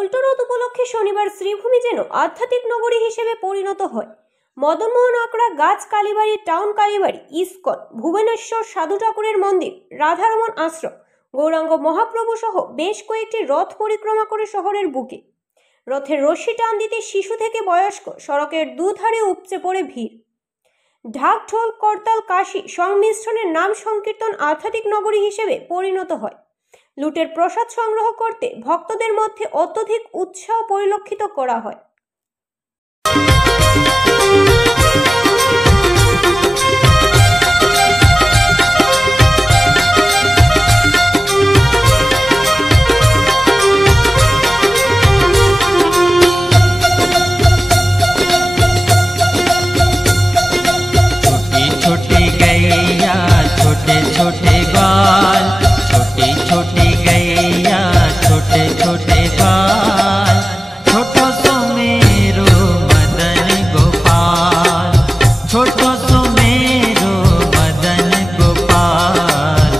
উল্টোরথ উপলক্ষে শনিবার শ্রীভূমি যেন আধ্যাত্মিক নগরী হিসেবে পরিণত হয়। মদনমোহন আকড়া, গাছ কালীবাড়ি, টাউন কালীবাড়ি, ইস্কন, ভুবনেশ্বর সাধু ঠাকুরের মন্দির, রাধারমণ আশ্রম, গৌরাঙ্গ মহাপ্রভু সহ বেশ কয়েকটি রথ পরিক্রমা করে শহরের বুকে। রথের রশ্মি টান দিতে শিশু থেকে বয়স্ক সড়কের দুধারে উপচে পড়ে ভিড়। ঢাক, ঢোল, করতাল, কাশি সংমিশ্রণের নাম সংকীর্তন আধ্যাত্মিক নগরী হিসেবে পরিণত হয়। লুটের প্রসাদ সংগ্রহ করতে ভক্তদের মধ্যে অত্যধিক উৎসাহ পরিলক্ষিত করা হয়। छोटी गैया छोटे छोटे ग्वाल, छोटो सो मेरो मदन गोपाल, छोटो सो मेरो मदन गोपाल।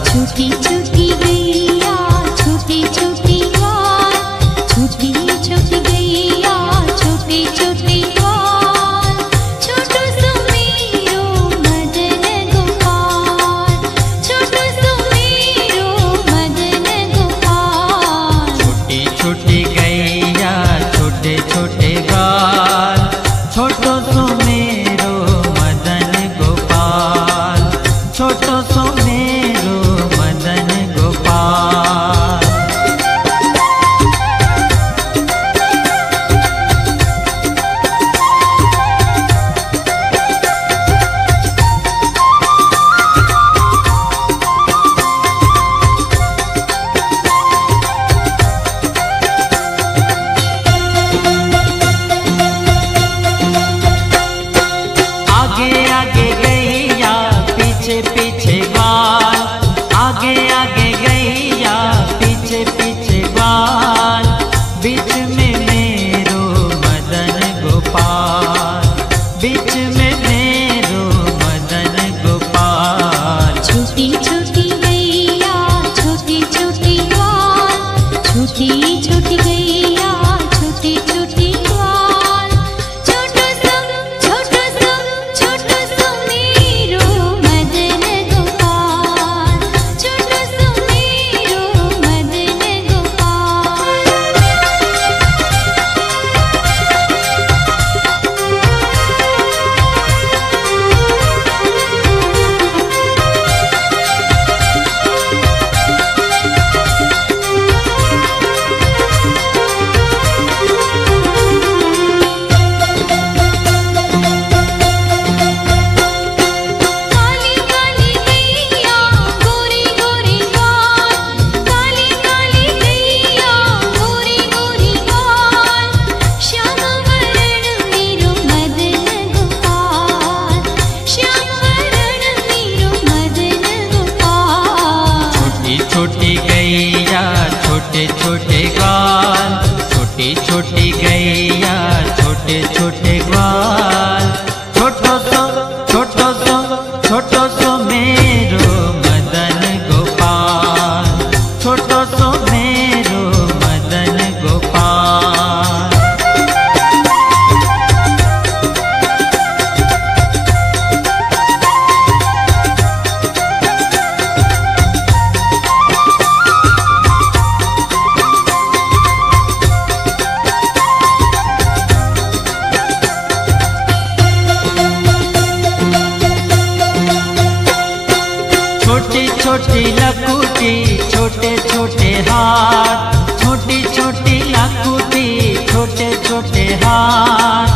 छोटी छोटी लकुटी छोटे छोटे हाथ, छोटी छोटी लकुटी छोटे छोटे हाथ,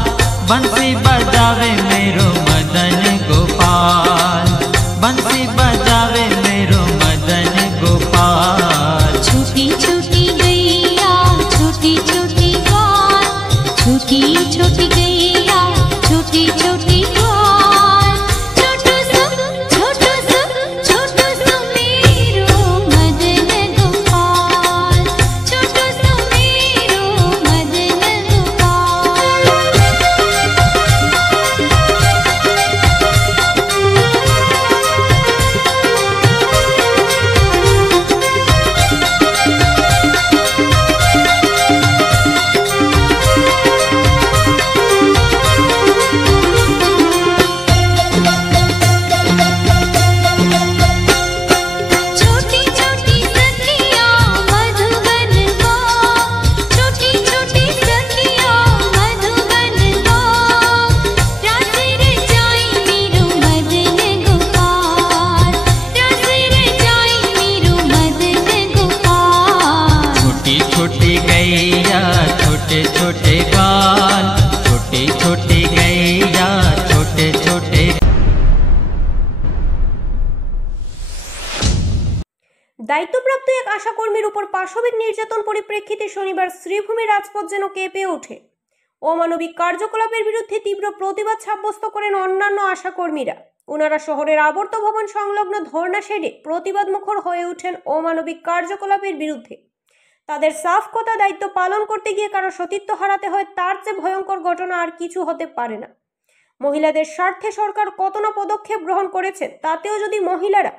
बंसी बजावे मेरो मदन गोपाल, बंसी बजावे मेरो मदन गोपाल। छोटी छोटी गैया छोटी छोटी गाल, छोटी छोटी गैया छोटी छोटी गाल, छोटो सो मेरो मदन गोपाल, छोटो सो मेरो मदन गोपाल। দায়িত্বপ্রাপ্ত এক আশাকর্মীর উপর পাশবিক নির্যাতন পরিপ্রেক্ষিতে শনিবার শ্রীভূমি রাজপথ যেন কেঁপে ওঠে। অমানবিক কার্যকলাপের বিরুদ্ধে তীব্র প্রতিবাদ সাব্যস্ত করেন অন্যান্য আশাকর্মীরা। ওনারা শহরের আবর্ত ভবন সংলগ্ন ধর্ণা শেডে প্রতিবাদ মুখর হয়ে ওঠেন অমানবিক কার্যকলাপের বিরুদ্ধে। তাদের সাফ কথা, দায়িত্ব পালন করতে গিয়ে কারো সতীত্ব হারাতে হয়, তার চেয়ে ভয়ঙ্কর ঘটনা আর কিছু হতে পারে না। মহিলাদের স্বার্থে সরকার কত না পদক্ষেপ গ্রহণ করেছে, তাতেও যদি মহিলারা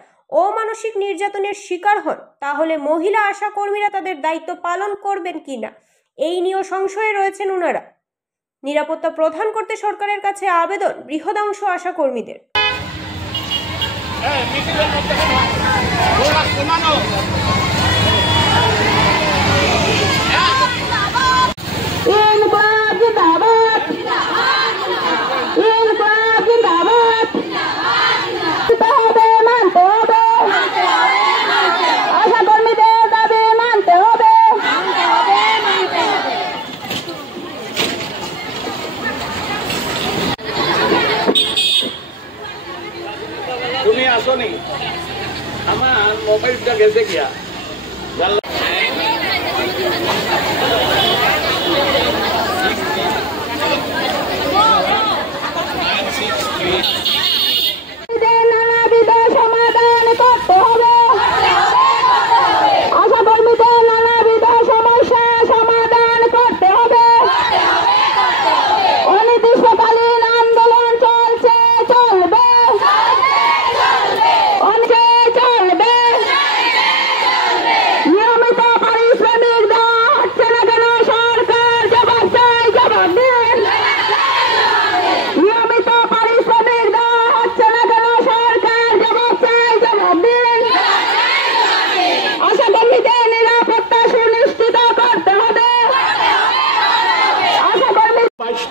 অমানসিক নির্যাতনের শিকার হন, তাহলে মহিলা আশাকর্মীরা তাদের দায়িত্ব পালন করবেন কিনা এই নিয়েও সংশয়ে রয়েছেন ওনারা। নিরাপত্তা প্রদান করতে সরকারের কাছে আবেদন বৃহদাংশ আশাকর্মীদের। তুমি আসনি, আমার মোবাইলটা গেছে গিয়া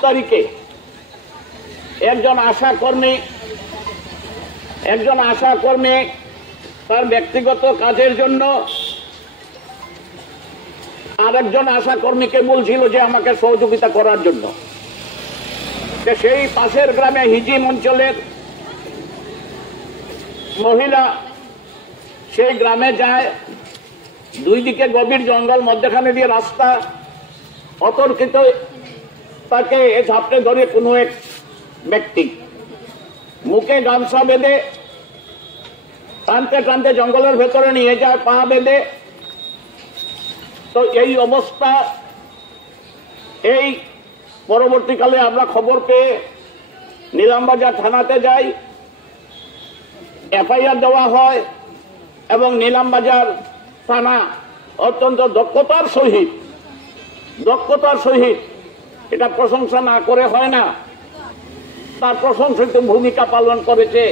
তারিখে একজন আশাকর্মী তার ব্যক্তিগত কাজের জন্য আরেকজন আশাকর্মীকে বলছিল যে আমাকে সহযোগিতা করার জন্য। সেই পাশের গ্রামে হিজিম অঞ্চলের মহিলা সেই গ্রামে যায়, দুই দিকে গভীর জঙ্গল, মধ্যখানে দিয়ে রাস্তা। অতর্কিত তাকে ঝাপটে ধরে কোনো এক ব্যক্তি মুখে গামছা বেঁধে টানতে টানতে জঙ্গলের ভেতরে নিয়ে যায়, পা বেঁধে। তো এই অবস্থা, এই পরবর্তীকালে আমরা খবর পেয়ে নিলামবাজার থানাতে যাই, এফআইআর দেওয়া হয় এবং নিলামবাজার থানা অত্যন্ত দক্ষতার সহিত, এটা প্রশংসা না করে হয় না, তার প্রশংসিত ভূমিকা পালন করেছে।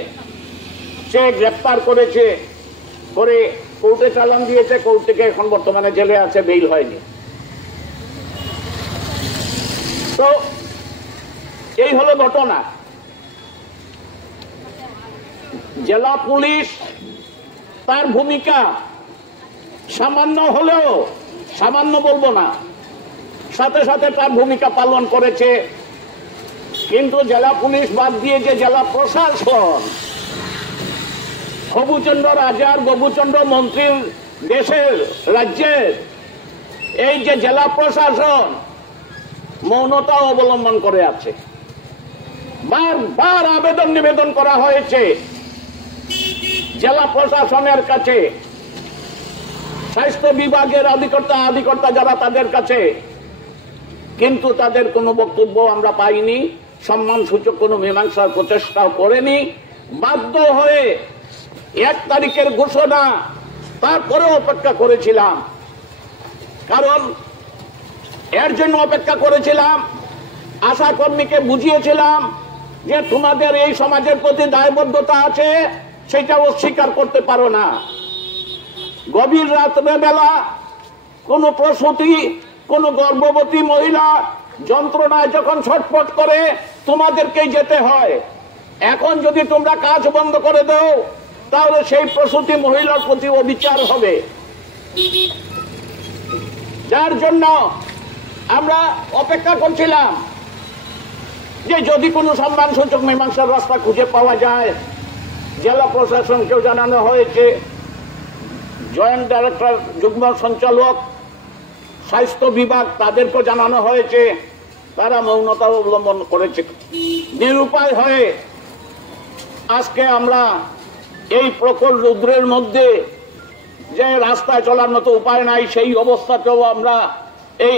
সে গ্রেপ্তার করেছে, করে কোর্টে চালান দিয়েছে। কোর্ট থেকে এখন বর্তমানে জেলে আছে, বেইল হয়নি। তো এই হলো ঘটনা। জেলা পুলিশ তার ভূমিকা সামান্য হলেও, সামান্য বলবো না, সাথে সাথে তার ভূমিকা পালন করেছে। কিন্তু জেলা পুলিশ বাদ দিয়ে যে জেলা প্রশাসন, হবুচন্দ্র রাজার, গবুচন্দ্র মন্ত্রীর দেশের, রাজ্যের এই যে জেলা প্রশাসন মৌনতা অবলম্বন করে আছে। বারবার আবেদন নিবেদন করা হয়েছে জেলা প্রশাসনের কাছে, স্বাস্থ্য বিভাগের আধিকর্তা যারা, তাদের কাছে, কিন্তু তাদের কোনো বক্তব্য আমরা পাইনি। সম্মানসূচক কোনো মীমাংসার প্রচেষ্টাও করেনি। বাধ্য হয়ে 1 তারিখের ঘোষণা, তারপরে অপেক্ষা করেছিলাম। কারণ এর জন্য অপেক্ষা করেছিলাম, আশাকর্মীকে বুঝিয়েছিলাম যে তোমাদের এই সমাজের প্রতি দায়বদ্ধতা আছে, সেটা অস্বীকার করতে পারো না। গভীর রাত্রে বেলা কোন প্রসূতি, কোন গর্ভবতী মহিলা যন্ত্রণায় যখন ছটফট করে, তোমাদেরকেই যেতে হয়। এখন যদি তোমরা কাজ বন্ধ করে দাও, তাহলে সেই প্রসূতি মহিলার প্রতি অবিচার হবে। যার জন্য আমরা অপেক্ষা করছিলাম যে যদি কোনো সম্মানসূচক মীমাংসার রাস্তা খুঁজে পাওয়া যায়। জেলা প্রশাসনকেও জানানো হয়েছে, জয়েন্ট ডাইরেক্টর, যুগ্ম সঞ্চালক, স্বাস্থ্য বিভাগ, তাদেরকে জানানো হয়েছে, তারা মৌনতা অবলম্বন করেছে। নিরুপায় হয়ে আজকে আমরা এই প্রখর রৌদ্রের মধ্যে যে রাস্তায় চলার মতো উপায় নাই, সেই অবস্থাতেও আমরা এই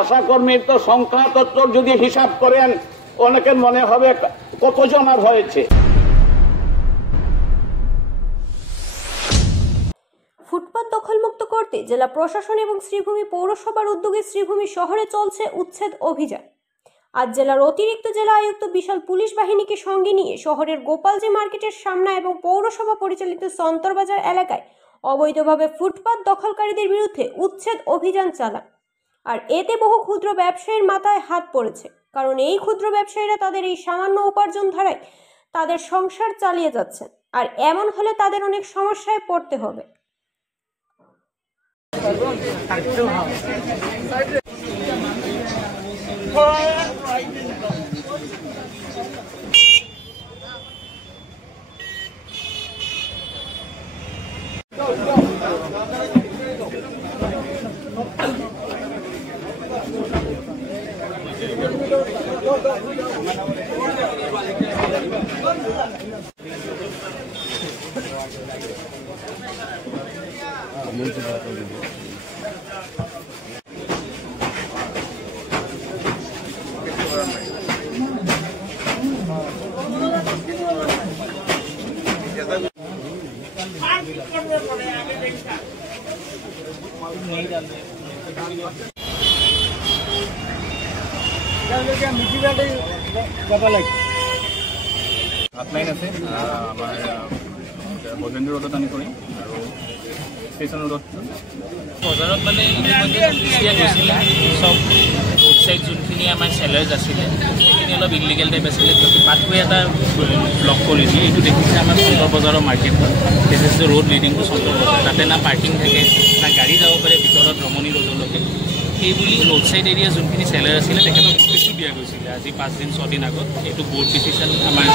আশাকর্মীর তো সংখ্যা তত্ত্ব যদি হিসাব করেন, অনেকের মনে হবে কতজন আর হয়েছে। ফুটপাত দখলমুক্ত করতে জেলা প্রশাসন এবং শ্রীভূমি পৌরসভার উদ্যোগে শ্রীভূমি শহরে চলছে উচ্ছেদ অভিযান। আজ জেলার অতিরিক্ত জেলা আয়ুক্ত বিশাল পুলিশ বাহিনীকে সঙ্গে নিয়ে শহরের গোপালজি মার্কেটের সামনে এবং পৌরসভা পরিচালিত সন্তরবাজার এলাকায় অবৈধভাবে ফুটপাত দখলকারীদের বিরুদ্ধে উচ্ছেদ অভিযান চালান। আর এতে বহু ক্ষুদ্র ব্যবসায়ীর মাথায় হাত পড়েছে, কারণ এই ক্ষুদ্র ব্যবসায়ীরা তাদের এই সামান্য উপার্জন ধারায় তাদের সংসার চালিয়ে যাচ্ছেন। আর এমন হলে তাদের অনেক সমস্যায় পড়তে হবে। আপলাইন আছে আমাৰ বজেন্দ্ৰ ৰোডত আনি কৰিম আৰু ষ্টেচন ৰোডত বজাৰত মানে ইতিমধ্যে দিয়া গৈছিলে চব ৰোড সাইড যোনখিনি আমাৰ সেলাৰ্স আছিলে সেইখিনি অলপ ইলিগেল টাইপ আছিলে পাথৱে এটা ব্লক কৰি দিয়ে এইটো দেখিছে আমাৰ চন্দ্ৰ বজাৰৰ মাৰ্কেট হয় this is the road leading to Chandra Bazar তাতে না পাৰ্কিং থাকে না গাড়ী যাব পাৰে ভিতৰত ৰমণী ৰোডলৈকে সেইবুলি ৰোড সাইড এৰিয়া যোনখিনি সেলাৰ আছিলে তেখেতক স্পেচো দিয়া গৈছিলে আজি 5 দিন 6 দিন আগত এইটো বোৰ্ড ডিচিশ্যন আমাৰ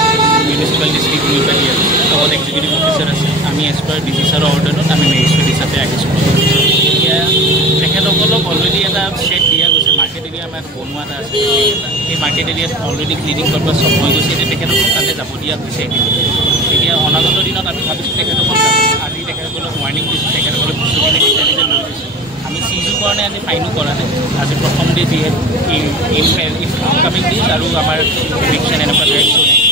মিউনিচিপালিটি স্টেটৰ পৰা দিয়া গৈছিলে লগত এক্সিকিউটিভ অফিচাৰ আছে আমি এজ পাৰ ডিচি ছাৰৰ অৰ্ডাৰত আমি মেজিষ্ট্ৰেট হিচাপে আহিছোঁ এতিয়া তেখেতসকলক অলৰেডি এটা ছেট দিয়া গৈছে মাৰ্কেট এৰিয়া আমাৰ বনোৱা এটা আছে সেই মাৰ্কেট এৰিয়াত অলৰেডি ক্লিনিং কৰিব চব হৈ গৈছে এতিয়া তেখেতসকলক তাতে যাব দিয়া হৈছে এতিয়া অনাগত দিনত আমি ভাবিছোঁ তেখেতসকল যাব আজি তেখেতসকলক ৱাৰ্ণিং দিছোঁ তেখেতসকলক বস্তুখিনি নিজে নিজে লৈ গৈছে আমি চিজুৰ কাৰণে আজি ফাইনো কৰা নাই আজি প্ৰথম ডে যিহেতু ইনকামিং ডেজ আৰু আমাৰ ইভিকশ্যন এনেকুৱা ড্ৰাইভ চলি